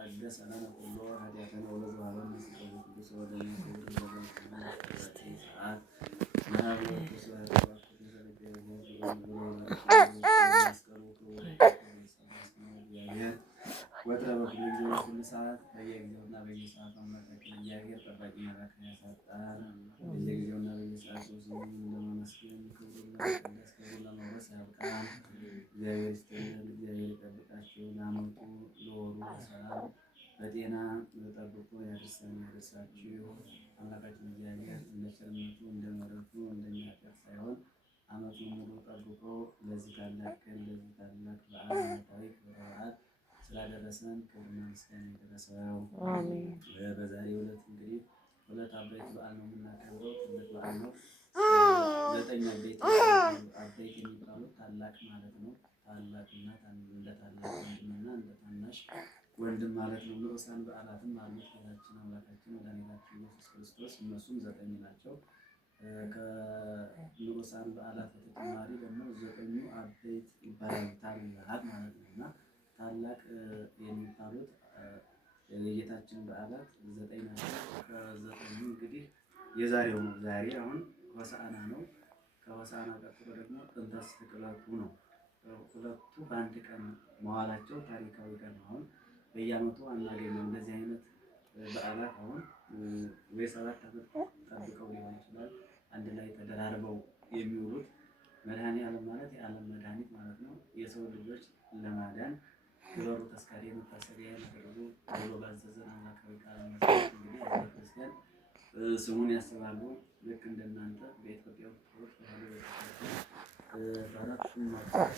ታገሰ ለነ ኩሎ ኃጢአተነ ወለዘወሀበነ ስብሐተ ቅዱስ ወደሙ ክብር ሰዓት ናብሎ ስብሐት ወትረ በኩሉ ጊዜ በኩሉ ሰዓት በየጊዜውና በየሰዓቱ አምላካችን እግዚአብሔር ጠባቂ መላክን ያሳጣን። በየጊዜውና በየሰዓቱ ስሙን ለማመስገን ክብሩን ለመቀደስ ክብሩን ለመውረስ ያብቃን። እግዚአብሔር ይስጥልን፣ እግዚአብሔር ይጠብቃችሁ። ለዓመቱ ለወሩ በሰላም በጤና ጠብቆ ያደርሰን ያደርሳችሁ። አምላካችን እግዚአብሔር እንደ ቸርነቱ እንደ ምሕረቱ እንደሚያውቀው ሳይሆን ዓመቱን ሙሉ ጠብቆ ለዚህ ታላቅ ቀን ለዚህ ታላቅ በዓል ዓመታዊ ክብረ በዓል ስላደረሰን ክብርና ምስጋና ይድረሰው። በዛሬው ዕለት እንግዲህ ሁለት አበይት በዓል ነው የምናከብረው። ትልቅ በዓል ነው። 9 አበይት የሚባሉት ታላቅ ማለት ነው። ታላቅና እንደ ታላቅ ወንድምና እንደ ታናሽ ወንድም ማለት ነው። ንዑሳን በዓላትም አሉት ጌታችን አምላካችን መድኃኒታችን ኢየሱስ ክርስቶስ። እነሱም 9 ናቸው። ከንዑሳን በዓላት በተጨማሪ ደግሞ 9ኙ አበይት ይባላሉ። ታላቅ ማለት ነው እና ታላቅ የሚባሉት የጌታችን በዓላት 9 ናቸው። ከ9ኙ እንግዲህ የዛሬው ነው። ዛሬ አሁን ሆሳዕና ነው። ከሆሳዕና ቀጥሎ ደግሞ ጥንተ ስቅለቱ ነው። ሁለቱ በአንድ ቀን መዋላቸው ታሪካዊ ቀን ነው። አሁን በየዓመቱ አናገኝም እንደዚህ አይነት በዓላት። አሁን ወይ 7 ዓመት ጠብቀው ሊሆን ይችላል አንድ ላይ ተደራርበው የሚውሉት። መድኃኔዓለም ማለት የዓለም መድኃኒት ማለት ነው። የሰው ልጆች ለማዳን ግበሩ ተስካሪ መታሰቢያ ያደረጉ ብሎ ባዘዘን አምላካዊ ቃል መሰረት እንግዲህ ቤተክርስቲያን ስሙን ያስባሉ። ልክ እንደናንተ በኢትዮጵያ ኦርቶዶክስ ተዋሕዶ ቤተክርስቲያን ማጥፋት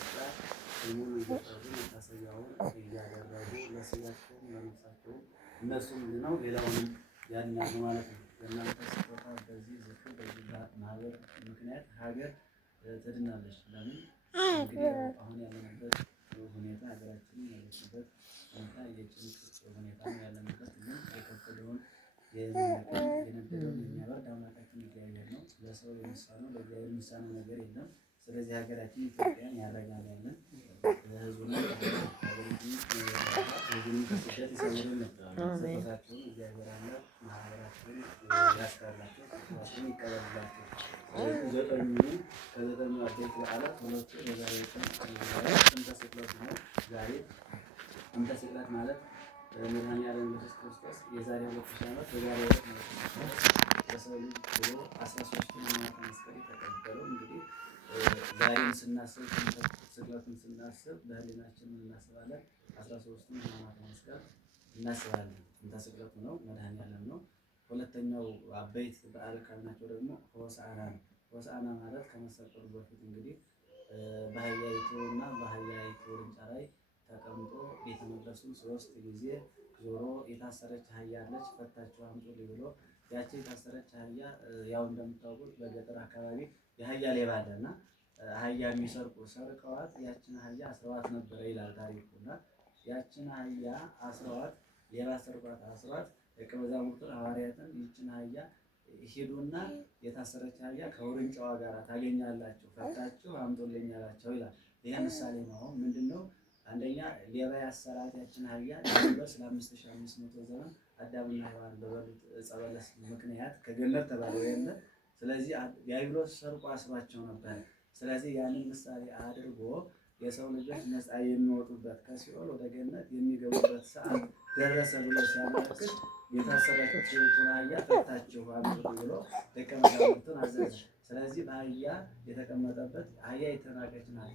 ስሙን እየጠሩ መታሰቢያውን እያደረጉ ለስጋቸውም ለነፍሳቸውም እነሱም ነው ሌላውንም ያድናሉ ማለት ነው። በእናንተ ስጦታ በዚህ ዝክር በዚህ ማህበር ምክንያት ሀገር ትድናለች። ለምን እንግዲህ አሁን ያለንበት ሁኔታ ሀገራችንን ያለችበት ሁኔታ የጭንቅ ሁኔታ ነው ያለንበት። ግን የከበደውን የነገረውን የሚያበርድ አምላካችን እግዚአብሔር ነው። ለሰው የሚሳነው ለእግዚአብሔር የሚሳነው ነገር የለም። ስለዚህ ሀገራችን ኢትዮጵያን ያረጋጋልን፣ ህዝቡንም ከስደት ይሰውርልን፣ ስጦታቸውን እግዚአብሔር አምላክ ማህበራቸውን ያስቀርላቸው፣ ስጦታቸውን ይቀበልላቸው። ከ9ኙ አበይት በዓላት ሁለቱ የዛሬው ቀን ጥንተ ስቅለቱ ነው። ዛሬ ጥንተ ስቅለት ማለት መድኃኔዓለም ኢየሱስ ክርስቶስ የዛሬ 2000 ዓመት በዛሬው ዕለት ነው ለሰው ልጅ ብሎ 13ቱን ሕማማተ መስቀል የተቀበለው። እንግዲህ ዛሬን ስናስብ ስቅለቱን ስናስብ በህሊናችን እናስባለን። 13ቱን ሕማማተ መስቀል እናስባለን። ጥንተ ስቅለቱ ነው፣ መድኃኔዓለም ነው። ሁለተኛው አበይት በዓል ካልናቸው ደግሞ ሆሳዕና ነው። ሆሳዕና ማለት ከመሰቀሉ በፊት እንግዲህ በአህያይቱና በአህያይቱ ውርንጫ ላይ ተቀምጦ ቤተ መቅደሱን 3 ጊዜ ዞሮ የታሰረች አህያ አለች ፈታችሁ አምጡልኝ ብሎ ያቺ የታሰረች አህያ ያው እንደምታውቁት በገጠር አካባቢ የአህያ ሌባ አለና አህያ የሚሰርቁ ሰርቀዋት ያችን አህያ አስረዋት ነበረ ይላል ታሪኩና ያችን አህያ አስረዋት ሌባ ሰርቋት አስረዋት ደቀ መዛሙርቱን ሐዋርያትን ይችን አህያ ሂዱና የታሰረች አህያ ከውርንጫዋ ጋር ታገኛላችሁ ፈታችሁ አምጡልኝ አላቸው ይላል። ይሄ ምሳሌ ነው። ምንድነው? አንደኛ ሌባ ያሰራት ያችን አህያ ለበስ ለ5500 ዘመን አዳምና ሔዋን በበሉት ዕፀ በለስ ምክንያት ከገነት ተባረው የለ። ስለዚህ ዲያብሎስ ሰርቆ አስሯቸው ነበር። ስለዚህ ያንን ምሳሌ አድርጎ የሰው ልጆች ነፃ የሚወጡበት ከሲኦል ወደ ገነት የሚገቡበት ሰዓት ደረሰ ብሎ ሲያመለክት የታሰረችውን አህያ ፈታችሁ አምጡ ብሎ ደቀ መዛሙርቱን አዘዘ። ስለዚህ በአህያ የተቀመጠበት አህያ የተናቀች ናት።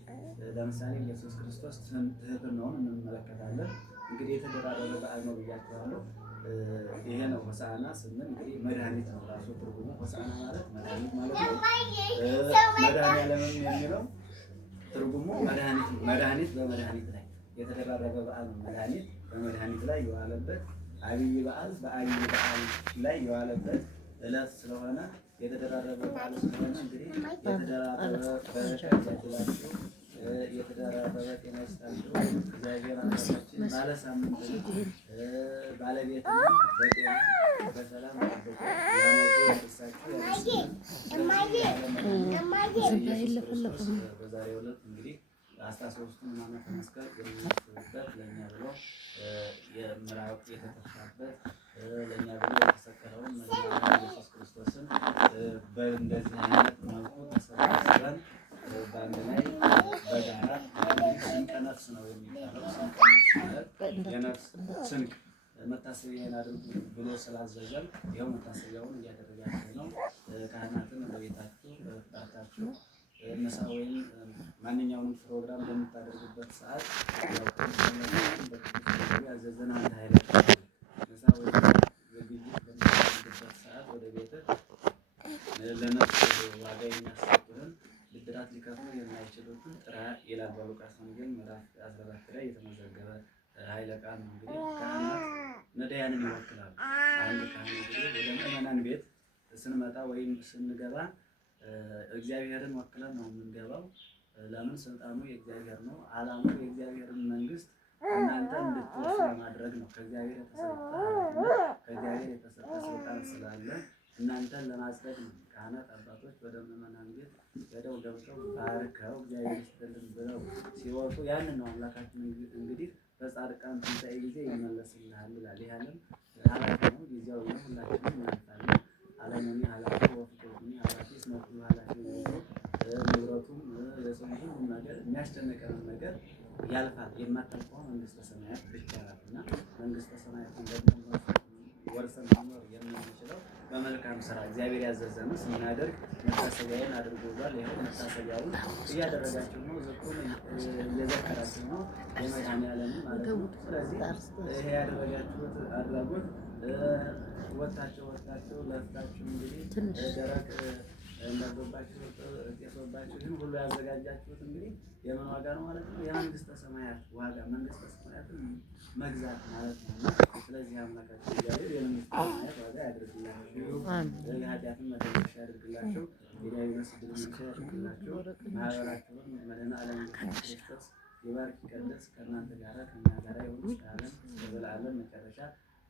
ለምሳሌ ኢየሱስ ክርስቶስ ትህትናውን እንመለከታለን። እንግዲህ የተደራረበ በዓል ነው ብያችኋለሁ። ይሄ ነው ሆሳዕና ስንል እንግዲህ መድኃኒት ነው ራሱ ትርጉሙ። ሆሳዕና ማለት መድኃኒት ማለት ነው። መድኃኔዓለምም የሚለው ትርጉሙ መድኃኒት ነው። መድኃኒት በመድኃኒት ላይ የተደራረበ በዓል ነው። መድኃኒት በመድኃኒት ላይ የዋለበት አብይ በዓል በአብይ በዓል ላይ የዋለበት ዕለት ስለሆነ የተደራረበ በዓል ስለሆነ እንግዲህ የተደራረበ በረከት ያድላችሁ፣ የተደራረበ ጤና ይስጣችሁ። እግዚአብሔር አምላካችን ባለ ሳምንት ባለቤት በጤና በሰላም ጠብቆ ለሞቱ ያደርሳችሁ ያደርሳችሁ። በዛሬው ዕለት እንግዲህ 13ቱን ሕማማተ መስቀል የምናስብበት ለእኛ ብሎ ምራቅ የተተፋበት ለእኛ ብሎ የተሰቀለውን መድኃኒታችን ኢየሱስ ክርስቶስን በእንደዚህ አይነት መልኩ ተሰባስበን በአንድ ላይ በጋራ ስንቀ ነፍስ ነው የሚባለው። ስንቀ ነፍስ ማለት የነፍስ ስንቅ መታሰቢያን አድርጉ ብሎ ስላዘዘን ይኸው መታሰቢያውን እያደረጋችሁ ነው። ካህናትን ወደ ቤታችሁ ጠርታችሁ ምሳ ወይም ማንኛውንም ፕሮግራም በምታደርጉበት ሰዓት ያዘዘን አንድ ኃይለ ምሳ ወይም ዝግጅት በምታደርጉበት ሰዓት ወደ ቤትህ ለነፍስ ዋጋ የሚያሰጡህን ብድራት ሊከፍሉ የማይችሉትን ጥራ ይላል በሉቃስ ወንጌል ምዕራፍ 14 ላይ የተመዘገበ ኃይለ ቃል ነው። እንግዲህ ካህናት ነዳያንን ይወክላሉ። አንድ ካህን እንግዲህ ወደ ምዕመናን ቤት ስንመጣ ወይም ስንገባ እግዚአብሔርን ወክለን ነው የምንገባው። ለምን? ስልጣኑ የእግዚአብሔር ነው። ዓላማው የእግዚአብሔርን መንግስት እናንተ እንድትወርሱ ለማድረግ ነው። ከእግዚአብሔር የተሰጠ ስልጣን ስላለ እናንተን ለማጽደቅ ነው። ካህናት አባቶች ወደ ምዕመናን ቤት ሄደው ገብተው ባርከው እግዚአብሔር ይስጥልን ብለው ሲወጡ ያንን ነው አምላካችን እንግዲህ በጻድቃን ትንሣኤ ጊዜ ይመለስልሃል ይላል። ይህ ዓለም ኃላፊ ነው፣ ጊዜያዊ ነው። ሁላችንም እናልፋለን። ዓለሙኒ ኃላፊ ወፍጡሩኒ ኃላፊ እስመ ኩሉ ኃላፊ ነው። ንብረቱም የሰው ሁሉም ነገር የሚያስጨንቀንን ነገር ያልፋል። የማታልፈው መንግስተ ሰማያት ብቻ ናት እና መንግስተ ሰማያትን ደግሞ ወርሰን መኖር የምንችለው በመልካም ስራ እግዚአብሔር ያዘዘን ስናደርግ መታሰቢያውን አድርጎ ብሏል። ይኸው መታሰቢያውን እያደረጋችሁ ነው። ዝክሩን እየዘከራችሁ ነው። የመድኃኒዓለምን ማለት ነው። ስለዚህ ይሄ ያደረጋችሁት አድራጎት ወታችሁ ለፍታችሁ እንግዲህ ደረቅ እንደገባችሁ ጤሶባችሁ ይህን ሁሉ ያዘጋጃችሁት እንግዲህ የምን ዋጋ ነው ማለት ነው? የመንግስተ ሰማያት ዋጋ፣ መንግስተ ሰማያትን መግዛት ማለት ነው። ስለዚህ አምላካችን እግዚአብሔር የመንግስተ ሰማያት ዋጋ ያድርግላችሁ፣ የኃጢአትን መደረሻ ያድርግላችሁ፣ የዲያብሎስ ድል መንሻ ያድርግላችሁ። ማህበራችሁን መድኃኔዓለም ክርስቶስ ይባርክ ይቀድስ፣ ከእናንተ ጋር ከእኛ ጋር ይሁን እስከ ዘላለም መጨረሻ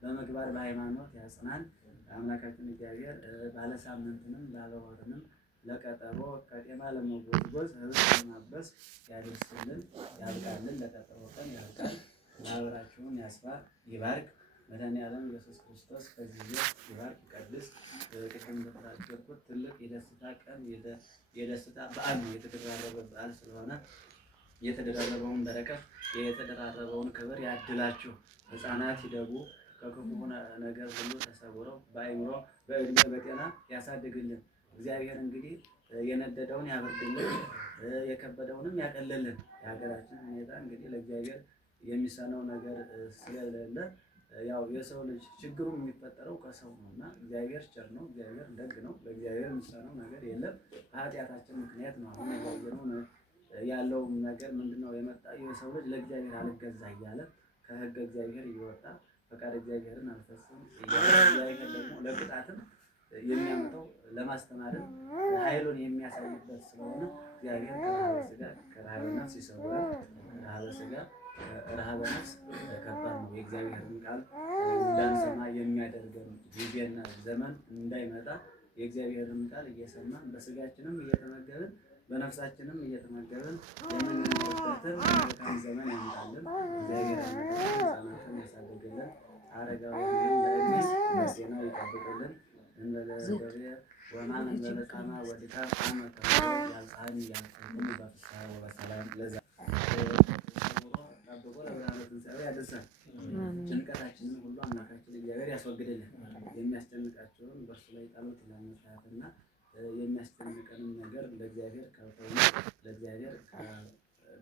በምግባር በሃይማኖት ያጽናን። አምላካችን እግዚአብሔር ባለሳምንትንም ባለወርንም ለቀጠሮ ቀጤማ ለመጎዝጎዝ ህብስት ለማበስ ያደርስልን ያብቃልን። ለቀጠሮ ቀን ያብቃል። ማህበራችሁን ያስፋ ይባርክ። መድኃኔዓለም ኢየሱስ ክርስቶስ ከዚህ ይባርክ ይቀድስ። ቅድም እንደተናገርኩት ትልቅ የደስታ ቀን የደስታ በዓል ነው። የተደራረበ በዓል ስለሆነ የተደራረበውን በረከት የተደራረበውን ክብር ያድላችሁ። ሕፃናት ይደጉ ከክፉ ነገር ሁሉ ተሰውረው በአእምሮ በእድሜ በጤና ያሳድግልን። እግዚአብሔር እንግዲህ የነደደውን ያበርድልን፣ የከበደውንም ያቀልልን። የሀገራችን ሁኔታ እንግዲህ ለእግዚአብሔር የሚሳነው ነገር ስለሌለ ያው የሰው ልጅ ችግሩ የሚፈጠረው ከሰው ነው እና እግዚአብሔር ቸር ነው፣ እግዚአብሔር ደግ ነው። ለእግዚአብሔር የሚሳነው ነገር የለም። በኃጢአታችን ምክንያት ነው አሁን ያለው ነገር ምንድነው የመጣ የሰው ልጅ ለእግዚአብሔር አልገዛ እያለ ከህገ እግዚአብሔር እየወጣ ፈቃድ እግዚአብሔርን አልፈጽም እያለ እግዚአብሔር ደግሞ ለቅጣትም የሚያመጣው ለማስተማርም ኃይሉን የሚያሳይበት ስለሆነ እግዚአብሔር ከረሃበ ሥጋ ከረሃበ ነፍስ ይሰውራል። ረሃበ ሥጋ ረሃበ ነፍስ ከባድ ነው። የእግዚአብሔርን ቃል እንዳንሰማ የሚያደርገን ጊዜና ዘመን እንዳይመጣ የእግዚአብሔርን ቃል እየሰማን በስጋችንም እየተመገብን በነፍሳችንም እየተመገብን የምንኖርበትን መልካም ዘመን ያምጣልን። እግዚአብሔር ሕፃናትን ያሳድግልን። አረጋውያንን በጤና ይጠብቅልን። እንበለዘበሬ ወማን እንበለቃማ ወድካ ቃመ ከብሮ ያልፀሐኒ ያልፀሐኒ በፍስሐ ወበሰላም ለዛ ጠብቆ ለብርሃነ ትንሣኤው ያደርሳል። ጭንቀታችንን ሁሉ አምላካችን እግዚአብሔር ያስወግድልን። የሚያስጨንቃቸውን በእርሱ ላይ ጣሉት ለመስራትና የሚያስጨንቀንን ነገር ለእግዚአብሔር ካልተው ለእግዚአብሔር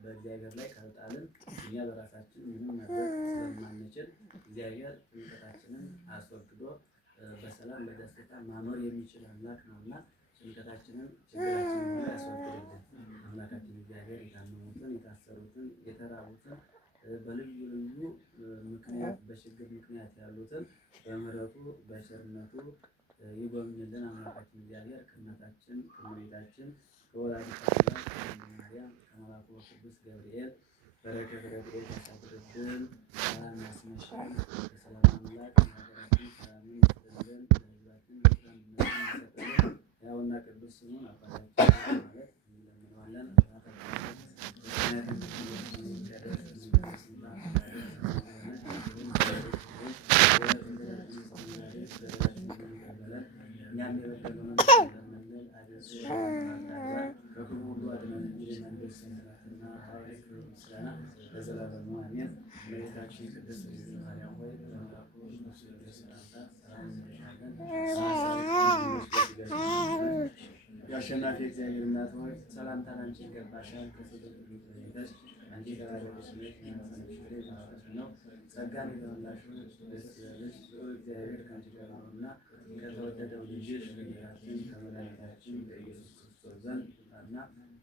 በእግዚአብሔር ላይ ካልጣልን እኛ በራሳችን ምንም ማድረግ ስለማንችል እግዚአብሔር ጭንቀታችንን አስወግዶ በሰላም በደስታ ማኖር የሚችል አምላክ ነውና ጭንቀታችንን ችግራችንን ያስወግድልን። አምላካችን እግዚአብሔር የታመሙትን፣ የታሰሩትን፣ የተራቡትን በልዩ ልዩ ምክንያት በችግር ምክንያት ያሉትን በምሕረቱ በቸርነቱ ይጎብኝልን። አምላካችን እግዚአብሔር ከእናታችን ከእመቤታችን ከወላዲተ አምላክ ከድንግል ማርያም ከመልአኩ ቅዱስ ገብርኤል በረከት ረድኤት ያሳድርብን። ሰላም ያስነሽን። የሰላም አምላክ ሀገራችን ሰላምን ይስጥልን። ለሕዝባችን አንድነትን ይሰጥልን። ሕያውና ቅዱስ ስሙን አባታችን ማለት እንለምነዋለን። እኛም የበደሉንን ለምንል አደሱ በክፉ ሁሉ አድነን እንጂ መንግሥት ናትና ኃይል፣ ክብር፣ ምስጋና ለዘላለሙ አሜን። እመቤታችን ቅድስት ድንግል ማርያም ሆይ በመልአኩ ቅዱስ ሰላምታ ሰላም እንልሻለን። የአሸናፊ እግዚአብሔር እናት ሆይ ሰላምታ ላንቺ ይገባሻል። ከሴቶች ሁሉ ተለይተሽ አንቺ የተባረክሽ ነሽ፣ የማኅፀንሽ ፍሬ የተባረከ ነው። ጸጋን የተመላሽ ደስ ይበልሽ፣ ልዑል እግዚአብሔር ከአንቺ ጋር ነውና ከተወደደው ልጅሽ ከጌታችን ከመድኃኒታችን ከኢየሱስ ክርስቶስ ዘንድ ይቅርታና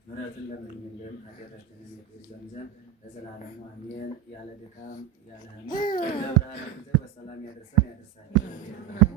ምሕረትን ለምኝልን ኃጢአታችንን ይቅር ዘንድ ለዘላለሙ አሜን። ያለ ድካም ያለ ሕማም ለብርሃነ ትንሣኤው በሰላም ያደርሰን ያደርሳችሁ።